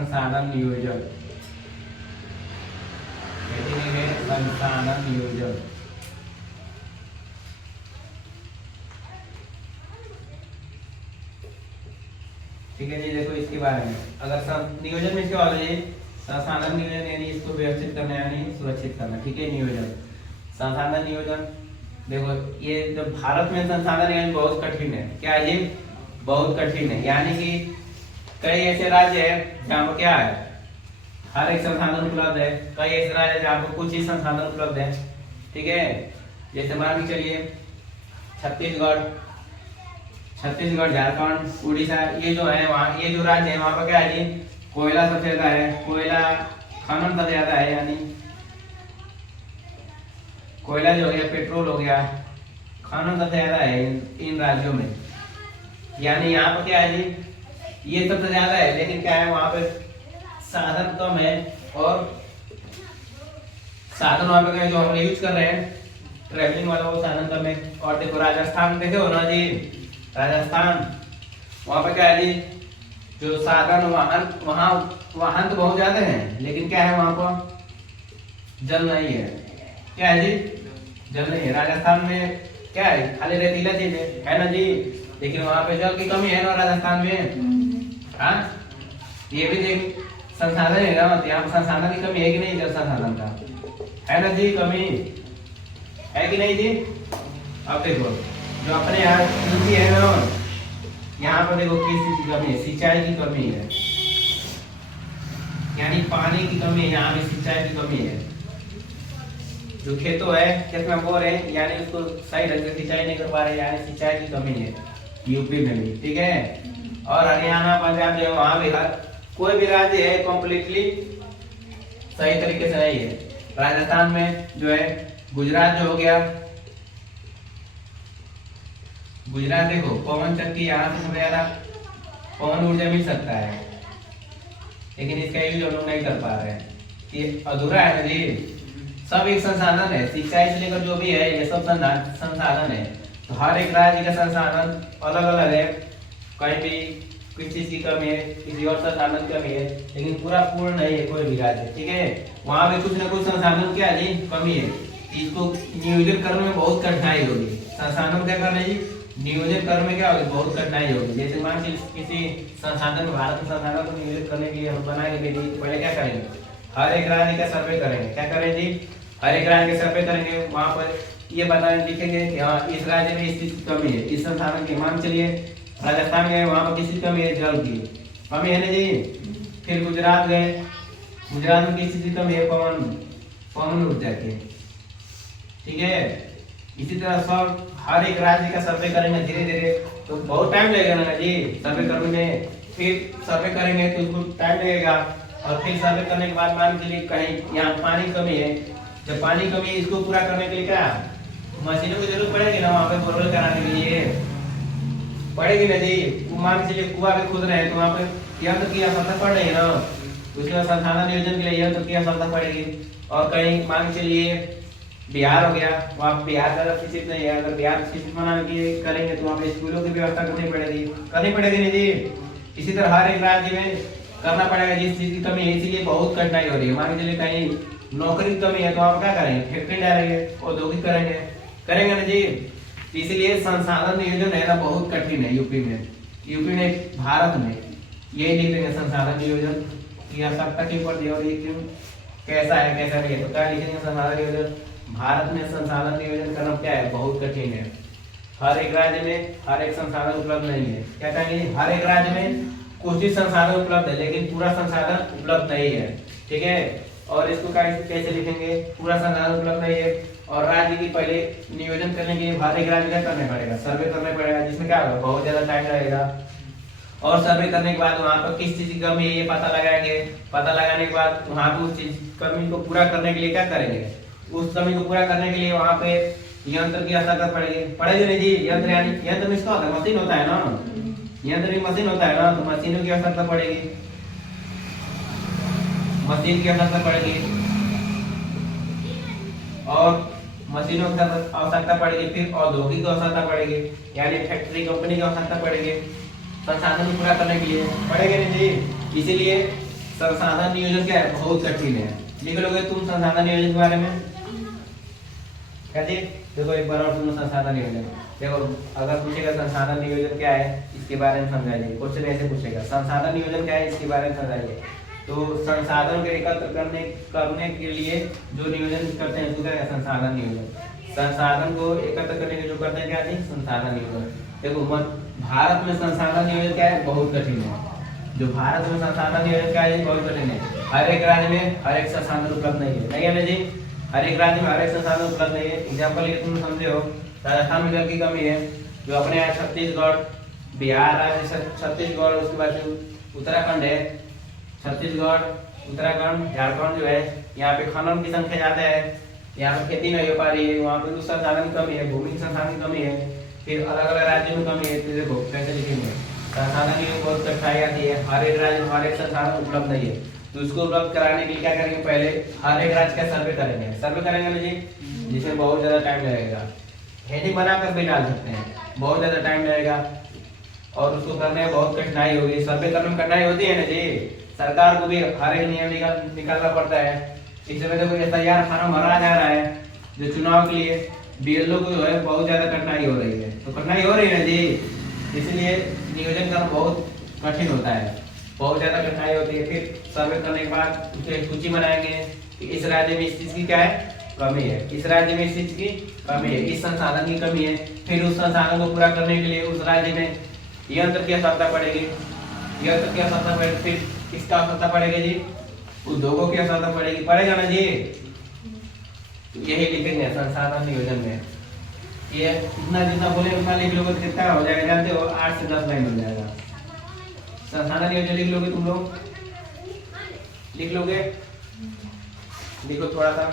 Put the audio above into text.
संसाधन नियोजन, हेडिंग है संसाधन नियोजन। ठीक है जी, देखो इसके बारे में अगर नियोजन में क्या होता है, संसाधन नियोजन यानी इसको व्यवस्थित करना यानी सुरक्षित करना। ठीक है, नियोजन संसाधन नियोजन। देखो ये जो भारत में संसाधन नियोजन बहुत कठिन है। क्या है ये? बहुत कठिन है, यानी कि कई ऐसे राज्य है जहाँ पर क्या है हर एक संसाधन उपलब्ध है, कई ऐसे राज्य है जहाँ पर कुछ ही संसाधन उपलब्ध है। ठीक है, जैसे मान के चलिए छत्तीसगढ़, झारखंड, उड़ीसा, ये जो है वहाँ ये जो राज्य है वहाँ पर क्या है जी, कोयला सबसे ज्यादा है, कोयला खनन सबसे ज्यादा है, यानी कोयला जो हो गया, पेट्रोल हो गया, खनन सबसे ज्यादा है इन राज्यों में। यानी यहाँ पर क्या है जी, ये सबसे ज्यादा है, लेकिन क्या है वहाँ पे साधन कम है और साधन वहाँ पे जो हम यूज कर रहे हैं ट्रेवलिंग वाला वो साधन कम है। और देखो राजस्थान देखे हो ना जी, राजस्थान वहाँ पे क्या है जी, जो साधन वाहन तो बहुत ज्यादा है, लेकिन क्या है वहाँ पर जल नहीं है। क्या है जी? जल नहीं है। राजस्थान में क्या है, खाली रेतीला चीज है ना जी, लेकिन वहाँ पे जल की कमी है ना राजस्थान में। हाँ, ये भी देख संसाधन है ना, यहाँ पर संसाधन की कमी है कि नहीं, जल संसाधन का है ना जी, कमी है कि नहीं जी। अब देखो जो अपने यहाँ नीति है ना, यहाँ पर देखो किस चीज की कमी है, सिंचाई की कमी है, यानी पानी की कमी है, यहाँ भी सिंचाई की कमी है। जो खेतों है, खेत में बोर है, यानी उसको सही ढंग से सिंचाई नहीं कर पा रहे, यानी सिंचाई की कमी है यूपी में भी। ठीक है, और हरियाणा, पंजाब जो है वहाँ भी हर कोई भी राज्य है कम्प्लीटली सही तरीके से नहीं है। राजस्थान में जो है गुजरात जो हो गया, गुजरात देखो पवन चक्की यहाँ से सबसे ज्यादा पवन ऊर्जा मिल सकता है, लेकिन इसका यूज हम लोग नहीं कर पा रहे हैं, ये अधूरा है ना जी। सब एक संसाधन है, सिंचाई से लेकर जो भी है ये सब संसाधन है। तो हर एक राज्य का संसाधन अलग अलग है, कहीं भी किसी चीज की कमी है, किसी और संसाधन की कमी है, लेकिन पूरा पूर्ण नहीं है कोई भी राज्य। ठीक है, वहाँ भी कुछ ना कुछ संसाधन क्या है जी, कमी है। इसको नियोजन करने में बहुत कठिनाई होगी। संसाधन क्या करना है जी, नियोजन करने में क्या होगी, बहुत कठिनाई होगी। जैसे मान लीजिए किसी संसाधन, भारत के संसाधन को नियोजित करने के लिए हम बनाएंगे, पहले क्या करेंगे, हर एक राज्य का सर्वे करेंगे। क्या करें जी, हर एक राज्य का सर्वे करेंगे, वहाँ पर ये बताने लिखेंगे कि हाँ इस राज्य में इस चीज की कमी है, इस संसाधन की। मान चलिए राजस्थान गए, वहाँ पर किसी कमी है, जल की कमी है ना जी। फिर गुजरात गए, गुजरात में किसी चीज की कमी है, पवन ऊर्जा की। ठीक है, इसी तरह सब हर एक राज्य का सर्वे करेंगे धीरे धीरे, तो बहुत टाइम लगेगा ना जी सर्वे करने में। फिर सर्वे करेंगे तो उसको टाइम लगेगा, और फिर सर्वे करने के बाद मान लीजिए कहीं यहाँ पानी कमी है, जब पानी कमी है इसको पूरा करने के लिए क्या मशीनों की जरूरत पड़ेगी ना, वहाँ पे बोरवेल कराने के लिए पड़ेगी ना जी। मान के चलिए कुआं भी खोद रहे हैं, तो वहाँ पे यंत्र की आवश्यकता पड़ रही है ना, उसके बाद संसाधन नियोजन के लिए यंत्र की आवश्यकता पड़ेगी। और कहीं मान के चलिए बिहार हो गया, वहाँ बिहार ज्यादा शिक्षित नहीं है, अगर बिहार शिक्षित बनाने की करेंगे तो वहाँ पे स्कूलों की व्यवस्था करनी पड़ेगी नहीं जी। इसी तरह हर एक राज्य में करना पड़ेगा जिस चीज की कमी है, इसीलिए बहुत कठिनाई हो रही है। मान के चलिए कहीं नौकरी की कमी है, तो आप क्या करेंगे, फैक्ट्री डालेंगे, औद्योगिक करेंगे ना जी। इसलिए संसाधन नियोजन है ना बहुत कठिन है यूपी में भारत में। यही लिख देंगे संसाधन नियोजन की आवश्यकता क्यों पड़ती है और ये क्यों कैसा है कैसा नहीं है, तो क्या लिखेंगे, संसाधन नियोजन। भारत में संसाधन नियोजन करना क्या है, बहुत कठिन है। हर एक राज्य में हर एक संसाधन उपलब्ध नहीं है। क्या कहेंगे, हर एक राज्य में कुछ ही संसाधन उपलब्ध है, लेकिन पूरा संसाधन उपलब्ध नहीं है। ठीक है, और इसको कैसे लिखेंगे, पूरा संसाधन उपलब्ध नहीं है। और राज्य की पहले नियोजन करने के लिए हर एक राज्य का करना पड़ेगा, सर्वे करना पड़ेगा, जिसमें क्या होगा, बहुत ज्यादा टाइम लगेगा। और सर्वे करने के बाद वहाँ पर किस चीज की कमी है ये पता लगाएंगे, पता लगाने के बाद वहाँ पे उस चीज कमी को पूरा करने के लिए क्या करेंगे, उस कमी को पूरा करने के लिए वहाँ पे यंत्र की आवश्यकता पड़ेगी नहीं जी। यंत्र यानी यंत्र में इसका होता है, मशीन होता है ना, यंत्र में मशीन होता है ना, तो मशीनों की आवश्यकता पड़ेगी, मशीन की आवश्यकता पड़ेगी, और मशीनों की आवश्यकता पड़ेगी। फिर औद्योगिक की आवश्यकता पड़ेगी, यानी फैक्ट्री कंपनी की आवश्यकता पड़ेगी। संसाधन पूरा करने के लिए पड़ेगा नहीं जी। इसीलिए संसाधन नियोजन क्या है, बहुत कठिन है। लिख लोगे तुम संसाधन नियोजन के बारे में क्या जी? देखो एक बार और सुनो संसाधन नियोजन। देखो अगर पूछेगा संसाधन नियोजन क्या है इसके बारे में समझाइए, क्वेश्चन ऐसे पूछेगा संसाधन नियोजन क्या है इसके बारे में समझाइए। तो संसाधन को एकत्र करने के लिए जो नियोजन करते हैं उसको क्या है, संसाधन नियोजन। संसाधन को एकत्र करने के जो करते हैं क्या जी, संसाधन नियोजन। देखो भारत में संसाधन नियोजन क्या है, बहुत कठिन है। जो भारत में संसाधन नियोजन क्या है, बहुत कठिन है। हर एक राज्य में हर एक संसाधन उपलब्ध नहीं है ना जी। हर एक राज्य में हर एक संसाधन उपलब्ध नहीं है। एग्जाम्पल ये तुम समझे हो, राजस्थान में जल की कमी है, जो अपने यहाँ छत्तीसगढ़, बिहार राज्य, छत्तीसगढ़, उसके बाद उत्तराखंड है, छत्तीसगढ़, उत्तराखंड, झारखंड जो है, यहाँ पे खनन की संख्या ज्यादा है, यहाँ पे खेती नहीं हो पा रही है, वहाँ पे उस संसाधन की कमी है, भूमि संसाधन की कमी है, फिर अलग अलग राज्यों में कमी है। तो देखो कैसे लिखेंगे, संसाधन की बहुत कठिनाई आती है। हर एक राज्य में हर एक संसाधन उपलब्ध नहीं है, तो उसको उपलब्ध कराने के लिए क्या करेंगे, पहले हर एक राज्य का सर्वे करेंगे। सर्वे करेंगे ना जी, जिसमें बहुत ज्यादा टाइम लगेगा। हेडिंग बनाकर भी डाल सकते हैं, बहुत ज्यादा टाइम लगेगा और उसको करने में बहुत कठिनाई होगी। सर्वे करने में कठिनाई होती है ना जी, सरकार को भी हर एक नियम निकालना पड़ता है। इस समय देखो SIR फार्म भरा जा रहा है जो चुनाव के लिए, BLO को जो है बहुत ज्यादा कठिनाई हो रही है। तो कठिनाई हो रही है ना जी, इसलिए नियोजन करना बहुत कठिन होता है, बहुत ज्यादा कठिनाई होती है। फिर सर्वे करने के बाद उसकी सूची बनाएंगे कि इस राज्य में इस चीज की क्या है, कमी है, इस राज्य में इस चीज की कमी है, इस संसाधन की कमी है। फिर उस संसाधन को पूरा करने के लिए उस राज्य में यंत्र की आवश्यकता पड़ेगी, यंत्र की आवश्यकता पड़ेगी। फिर किसका आवश्यकता पड़ेगी जी, उद्योगों की आवश्यकता पड़ेगी, पड़ेगा ना जी। तो यही लिखेंगे संसाधन नियोजन में। ये इतना जितना बोले उतना लिख लोगे तो कितना हो जाएगा जानते हो, 8 से 10 लाइन हो जाएगा। संसाधन नियोजन लिख लोगे, तुम लोग लिख लोगे, लिखो थोड़ा सा।